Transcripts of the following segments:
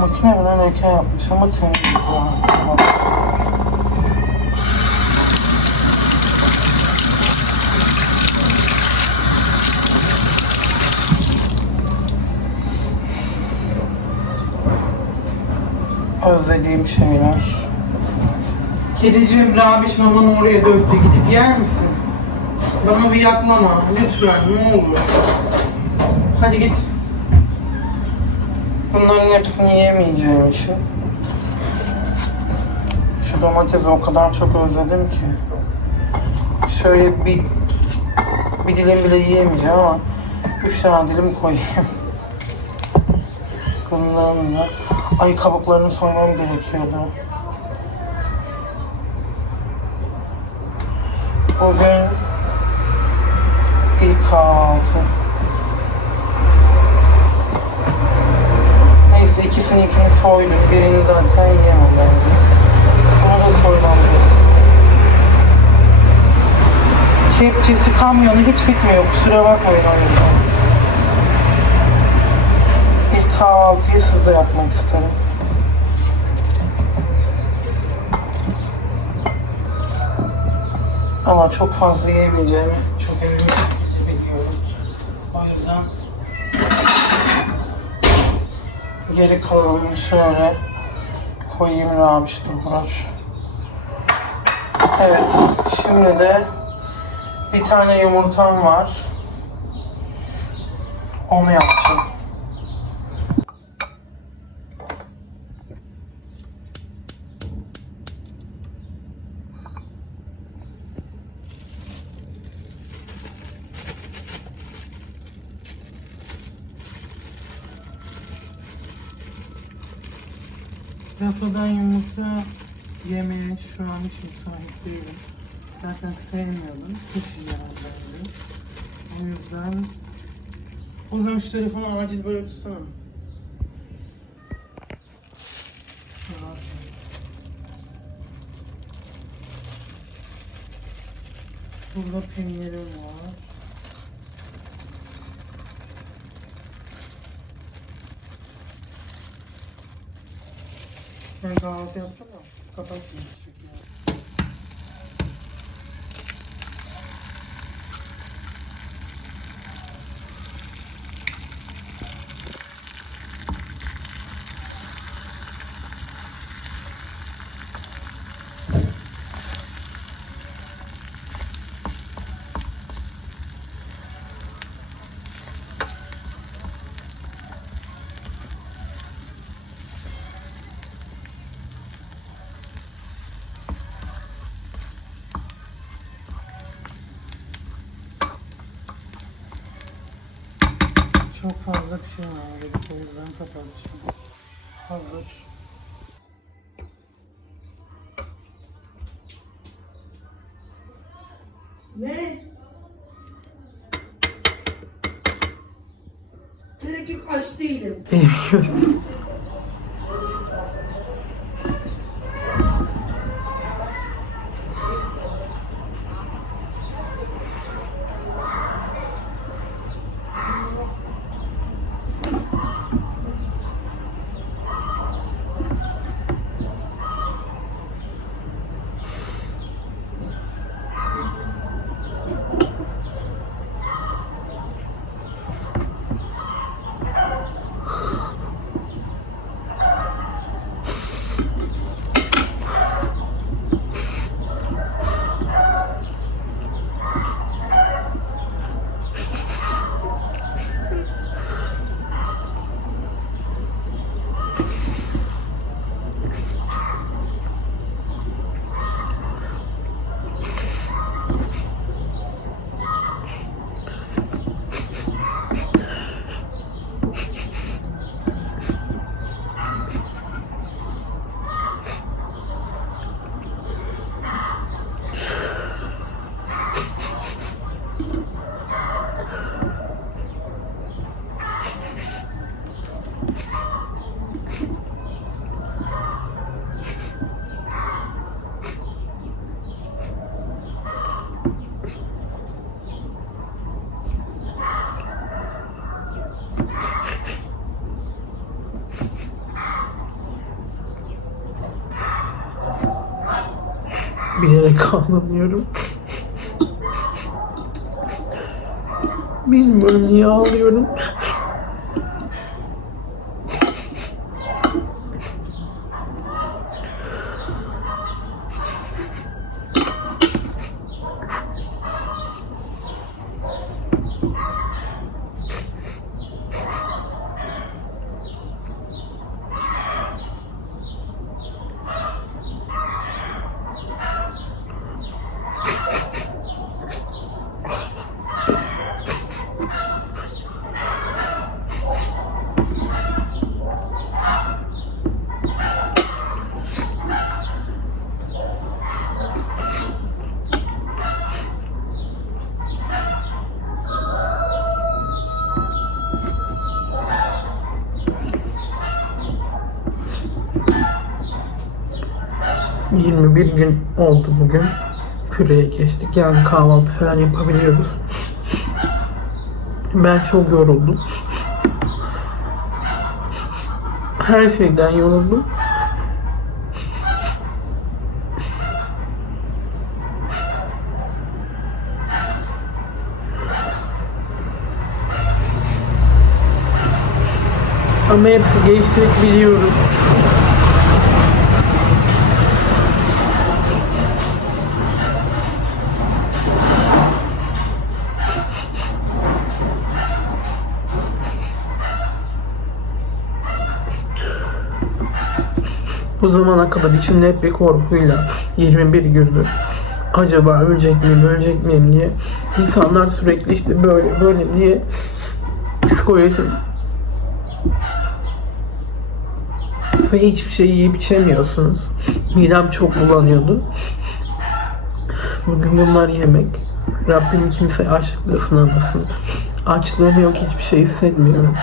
Makine bile leke yapmış ama temiz. Özlediğim şeyler. Kediciğim Rabiş mamanı oraya döktü. Gidip yer misin? Bana bir yaklama. Lütfen ne olur. Hadi git. Bunların hepsini yiyemeyeceğim için. Şu domatesi o kadar çok özledim ki. Şöyle bir bir dilim bile yiyemeyeceğim ama üç tane dilim koyayım. Bundan da ay kabuklarını soymam gerekiyordu. Bugün ilk kahvaltı. İkisini ikini soydum. Birini zaten yiyemem ben. Bunu da soymam. Kepçesi kamyonu hiç bitmiyor. Kusura bakmayın o yüzden. İlk kahvaltıyı sizde yapmak isterim. Ama çok fazla yiyemeyeceğimi çok eminim biliyorum. O yüzden geri kalanını şöyle koyayım Rabiş Dubrar. Evet, şimdi de bir tane yumurtam var. Onu yapacağım. Rafadan yumurta yemeye şu an hiç müsait değilim. Zaten sevmiyordum. Hiç yiyemem O yüzden... O zaman şu telefonu acil böyle tutsana. Burada peynirim var. Ben kahvaltı yapacağım da kapatmayayım çünkü. Çok fazla bir şey var o yüzden kapatacağım. Hazır. Ne? Gerek yok aç değilim. Bilerek ağlamıyorum. Bilmiyorum niye ağlıyorum. ...21 gün oldu bugün. Püreye geçtik. Yani kahvaltı falan yapabiliyoruz. Ben çok yoruldum. Her şeyden yoruldum. Ama hepsi geçecek biliyorum. Bu zamana kadar içimde hep bir korkuyla 21 gündür acaba ölecek miyim, ölecek miyim diye insanlar sürekli işte böyle böyle diye psikolojim ve hiçbir şey yiyip içemiyorsunuz. Midem çok bulanıyordu. Bugün bunlar yemek. Rabbim kimse açlıkla sınamasın. Açlığım yok, hiçbir şey hissetmiyorum.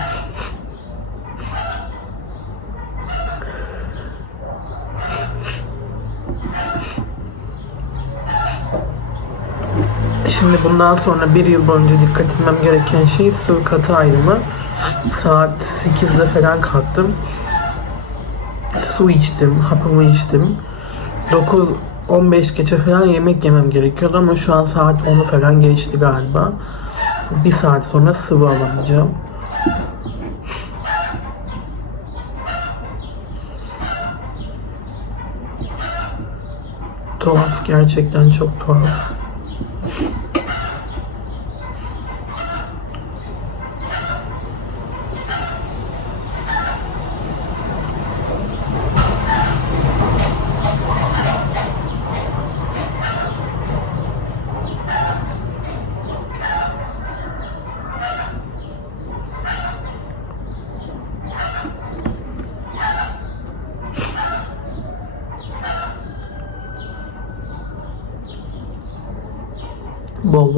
Şimdi bundan sonra bir yıl boyunca dikkat etmem gereken şey sıvı katı ayrımı. Saat 8'de falan kalktım. Su içtim, hapımı içtim. 9 15 geçe falan yemek yemem gerekiyordu ama şu an saat 10'u falan geçti galiba. Bir saat sonra sıvı alamayacağım. Tuhaf, gerçekten çok tuhaf.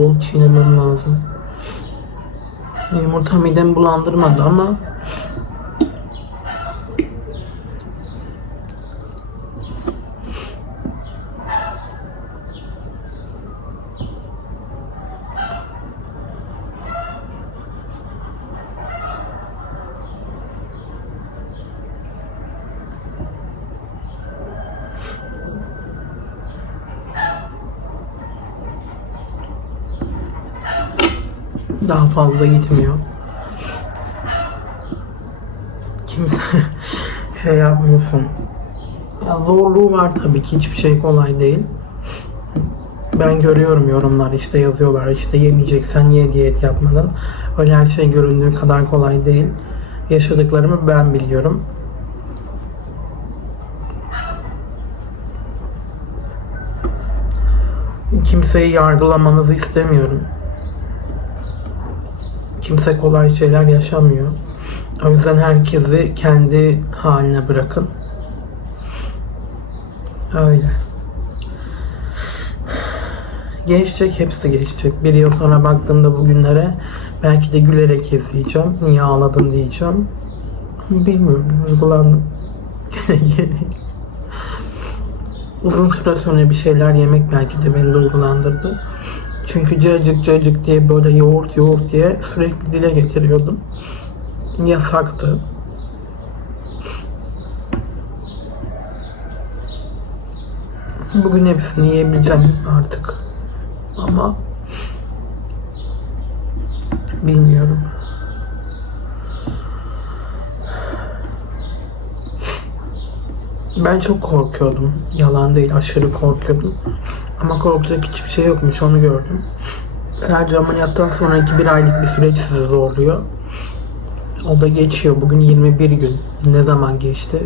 Bol çiğnemem lazım. Yumurta midemi bulandırmadı ama daha fazla gitmiyor. Kimse şey yapmıyorsun. Ya zorluğu var tabii ki hiçbir şey kolay değil. Ben görüyorum yorumlar işte yazıyorlar işte yemeyeceksen ye diyet yapmadan. Öyle her şey göründüğü kadar kolay değil. Yaşadıklarımı ben biliyorum. Kimseyi yargılamanızı istemiyorum. Kimse kolay şeyler yaşamıyor. O yüzden herkesi kendi haline bırakın. Öyle. Geçecek, hepsi geçecek. Bir yıl sonra baktığımda bugünlere belki de gülerek izleyeceğim. Niye ağladın diyeceğim. Bilmiyorum, duygulandım. Uzun süre sonra bir şeyler yemek belki de beni duygulandırdı. Çünkü cacık cacık diye böyle yoğurt yoğurt diye sürekli dile getiriyordum. Yasaktı. Bugün hepsini yiyebileceğim artık. Ama bilmiyorum. Ben çok korkuyordum. Yalan değil, aşırı korkuyordum. Ama korkacak hiçbir şey yokmuş, onu gördüm. Sadece ameliyattan sonraki bir aylık bir süreç sizi zorluyor. O da geçiyor. Bugün 21 gün. Ne zaman geçti?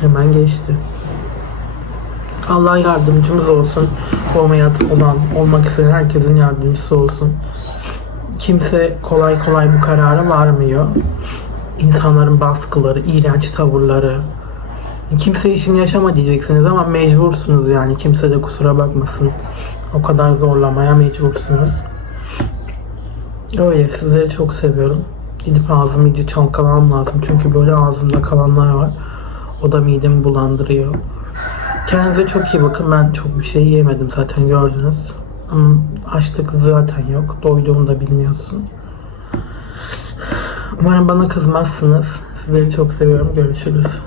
Hemen geçti. Allah yardımcımız olsun. Bu ameliyat olan, olmak isteyen herkesin yardımcısı olsun. Kimse kolay kolay bu karara varmıyor. İnsanların baskıları, iğrenç tavırları. Kimse işini yaşama diyeceksiniz ama mecbursunuz yani. Kimse de kusura bakmasın. O kadar zorlamaya mecbursunuz. Öyle sizleri çok seviyorum. Gidip ağzımı iyice çalkalamam lazım. Çünkü böyle ağzımda kalanlar var. O da midemi bulandırıyor. Kendinize çok iyi bakın. Ben çok bir şey yemedim zaten gördünüz. Ama açlık zaten yok. Doyduğumu da bilmiyorsun. Umarım bana kızmazsınız. Sizleri çok seviyorum. Görüşürüz.